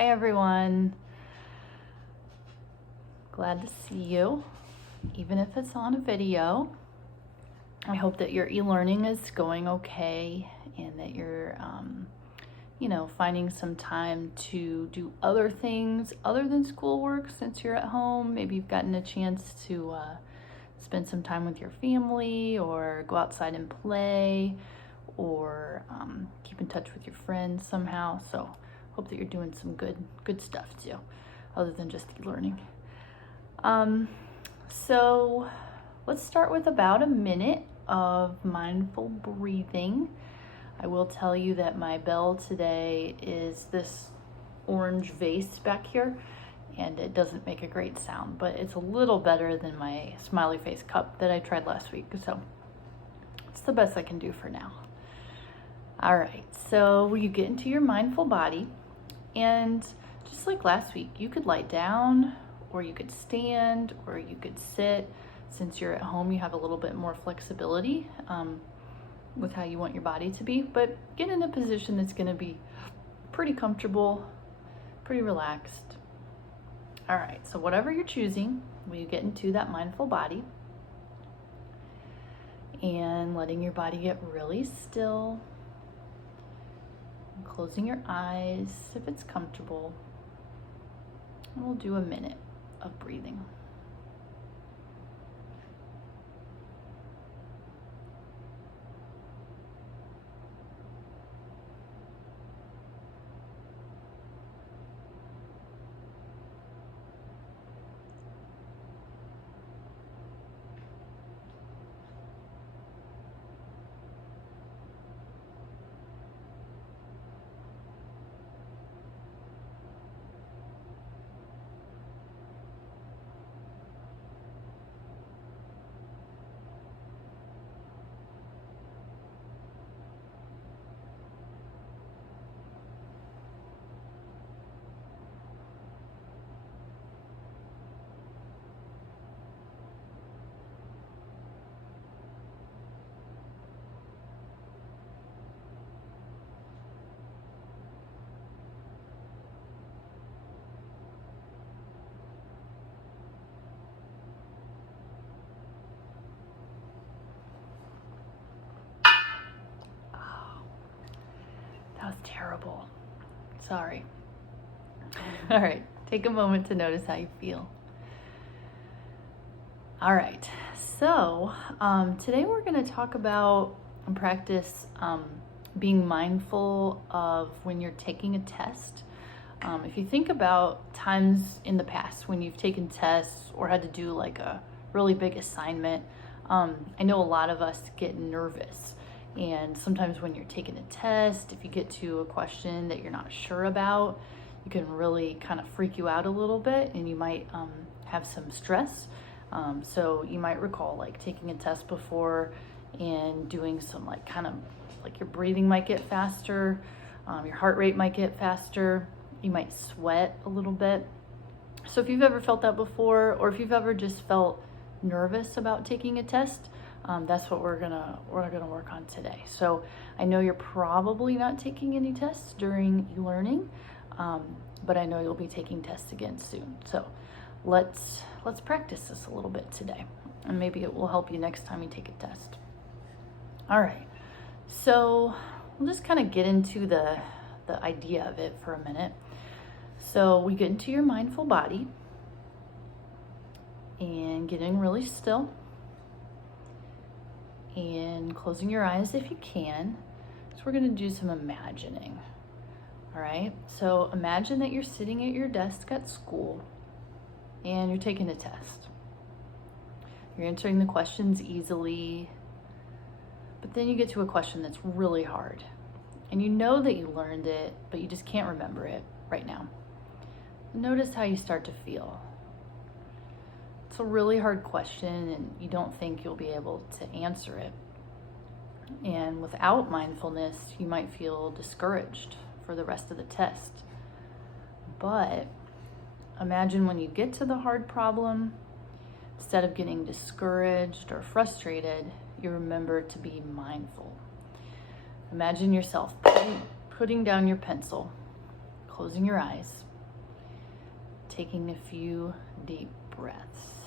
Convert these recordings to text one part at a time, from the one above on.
Hi everyone. Glad to see you, even if it's on a video. I hope that your e-learning is going okay and that you're, finding some time to do other things other than schoolwork since you're at home. Maybe you've gotten a chance to spend some time with your family or go outside and play or keep in touch with your friends somehow. So hope that you're doing some good stuff too, other than just e-learning. So let's start with about a minute of mindful breathing. I will tell you that my bell today is this orange vase back here, and it doesn't make a great sound, but it's a little better than my smiley face cup that I tried last week. So it's the best I can do for now. All right, so you get into your mindful body, and just like last week, you could lie down or you could stand or you could sit. Since you're at home, you have a little bit more flexibility with how you want your body to be, but get in a position that's going to be pretty comfortable, pretty relaxed. All right, so whatever you're choosing, when you get into that mindful body and letting your body get really still, and closing your eyes if it's comfortable, and we'll do a minute of breathing. That was terrible. Sorry. All right, take a moment to notice how you feel. All right, so today we're going to talk about and practice being mindful of when you're taking a test. If you think about times in the past when you've taken tests or had to do like a really big assignment, I know a lot of us get nervous. And sometimes when you're taking a test, if you get to a question that you're not sure about, you can really kind of freak you out a little bit, and you might have some stress. So you might recall like taking a test before and doing some like kind of like your breathing might get faster, your heart rate might get faster, you might sweat a little bit. So if you've ever felt that before, or if you've ever just felt nervous about taking a test, that's what we're gonna work on today. So I know you're probably not taking any tests during e-learning, but I know you'll be taking tests again soon. So let's practice this a little bit today, and maybe it will help you next time you take a test. All right, so we'll just kind of get into the idea of it for a minute. So we get into your mindful body and getting really still and closing your eyes if you can. So we're going to do some imagining. All right, so imagine that you're sitting at your desk at school and you're taking a test. You're answering the questions easily, but then you get to a question that's really hard, and you know that you learned it, but you just can't remember it right now. Notice how you start to feel. It's a really hard question, and you don't think you'll be able to answer it. And without mindfulness, you might feel discouraged for the rest of the test. But imagine when you get to the hard problem, instead of getting discouraged or frustrated, you remember to be mindful. Imagine yourself putting down your pencil, closing your eyes, taking a few deep breaths.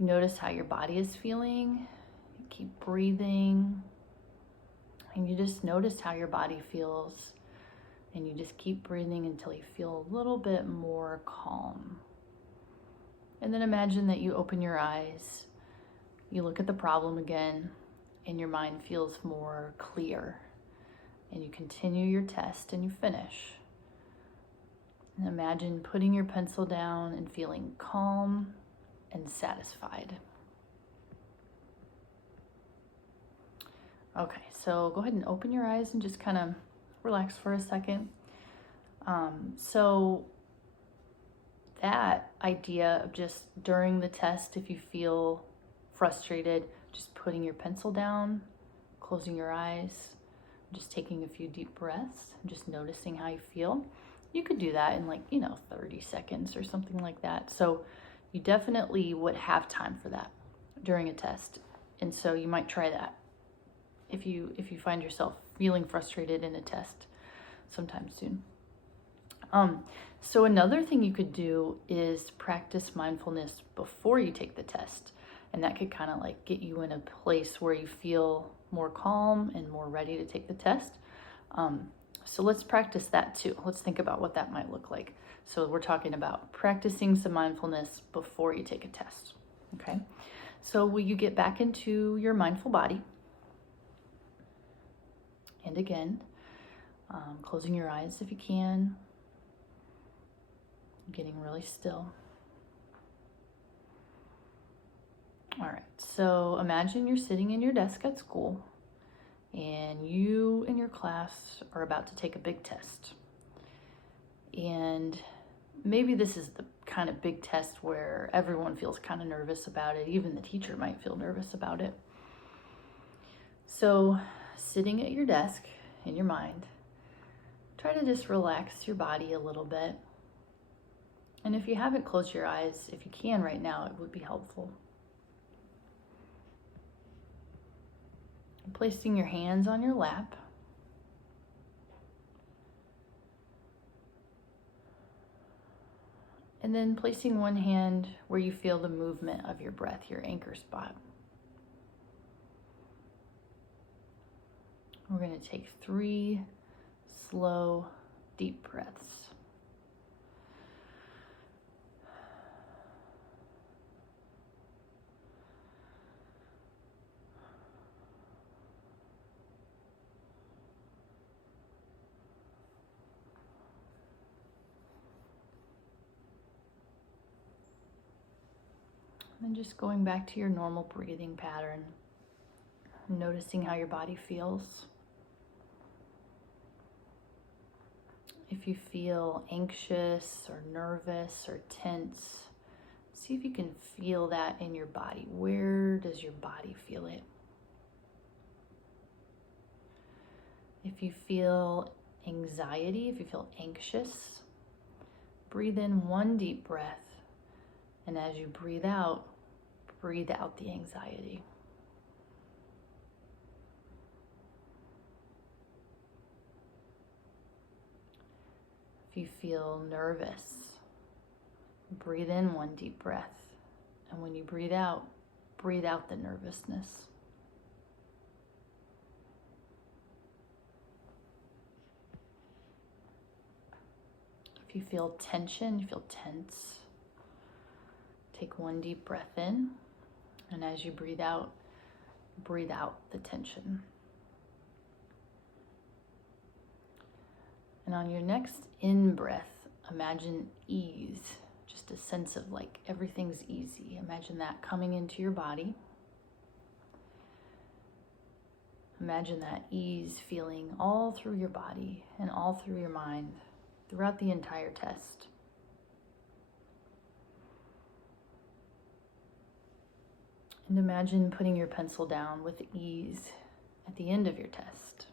Notice how your body is feeling. You keep breathing. And you just notice how your body feels. And you just keep breathing until you feel a little bit more calm. And then imagine that you open your eyes, you look at the problem again, and your mind feels more clear. And you continue your test and you finish. And imagine putting your pencil down and feeling calm and satisfied. Okay, so go ahead and open your eyes and just kind of relax for a second. So that idea of just during the test, if you feel frustrated, just putting your pencil down, closing your eyes, just taking a few deep breaths, and just noticing how you feel. You could do that in 30 seconds or something like that. So you definitely would have time for that during a test. And so you might try that if you find yourself feeling frustrated in a test sometime soon. So another thing you could do is practice mindfulness before you take the test. And that could kind of get you in a place where you feel more calm and more ready to take the test. So let's practice that too. Let's think about what that might look like. So we're talking about practicing some mindfulness before you take a test. Okay. So will you get back into your mindful body? And again, closing your eyes if you can. Getting really still. All right, so imagine you're sitting in your desk at school and you and your class are about to take a big test. And maybe this is the kind of big test where everyone feels kind of nervous about it. Even the teacher might feel nervous about it. So sitting at your desk in your mind, try to just relax your body a little bit. And if you haven't closed your eyes, if you can right now, it would be helpful. Placing your hands on your lap. And then placing one hand where you feel the movement of your breath, your anchor spot. We're going to take 3 slow, deep breaths. And just going back to your normal breathing pattern, noticing how your body feels. If you feel anxious or nervous or tense, see if you can feel that in your body. Where does your body feel it? If you feel anxiety, if you feel anxious, breathe in 1 deep breath. And as you breathe out the anxiety. If you feel nervous, breathe in 1 deep breath. And when you breathe out the nervousness. If you feel tension, you feel tense, take 1 deep breath in, and as you breathe out the tension. And on your next in-breath, imagine ease, just a sense of everything's easy. Imagine that coming into your body. Imagine that ease feeling all through your body and all through your mind throughout the entire test. And imagine putting your pencil down with ease at the end of your test.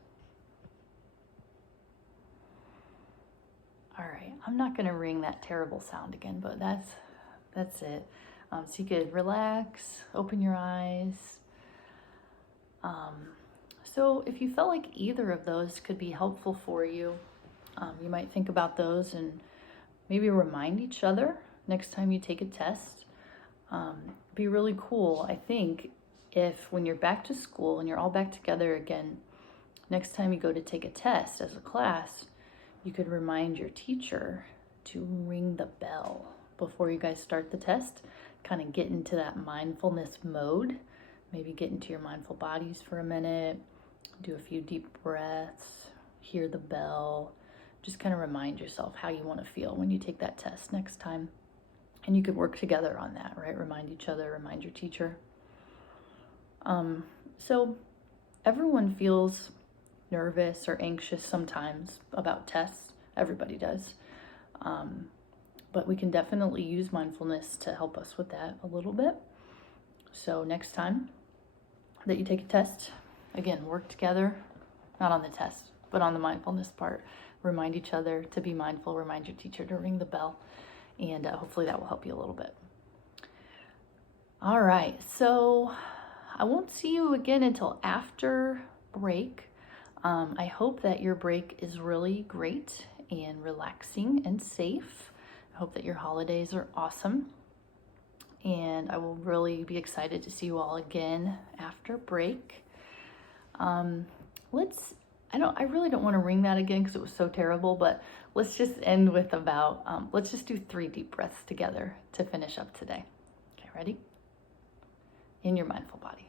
All right, I'm not going to ring that terrible sound again, but that's it. So you could relax, open your eyes. So if you felt like either of those could be helpful for you, you might think about those and maybe remind each other next time you take a test. Be really cool, I think, if when you're back to school and you're all back together again, next time you go to take a test as a class, you could remind your teacher to ring the bell before you guys start the test. Kind of get into that mindfulness mode. Maybe get into your mindful bodies for a minute, do a few deep breaths, hear the bell. Just kind of remind yourself how you want to feel when you take that test next time. And you could work together on that, right? Remind each other, remind your teacher. So everyone feels nervous or anxious sometimes about tests. Everybody does. But we can definitely use mindfulness to help us with that a little bit. So next time that you take a test, again, work together, not on the test, but on the mindfulness part. Remind each other to be mindful, remind your teacher to ring the bell, and hopefully that will help you a little bit. All right, so I won't see you again until after break. I hope that your break is really great and relaxing and safe. I hope that your holidays are awesome. And I will really be excited to see you all again after break. I really don't want to ring that again because it was so terrible, but let's just end with let's just do 3 deep breaths together to finish up today. Okay, ready? In your mindful body.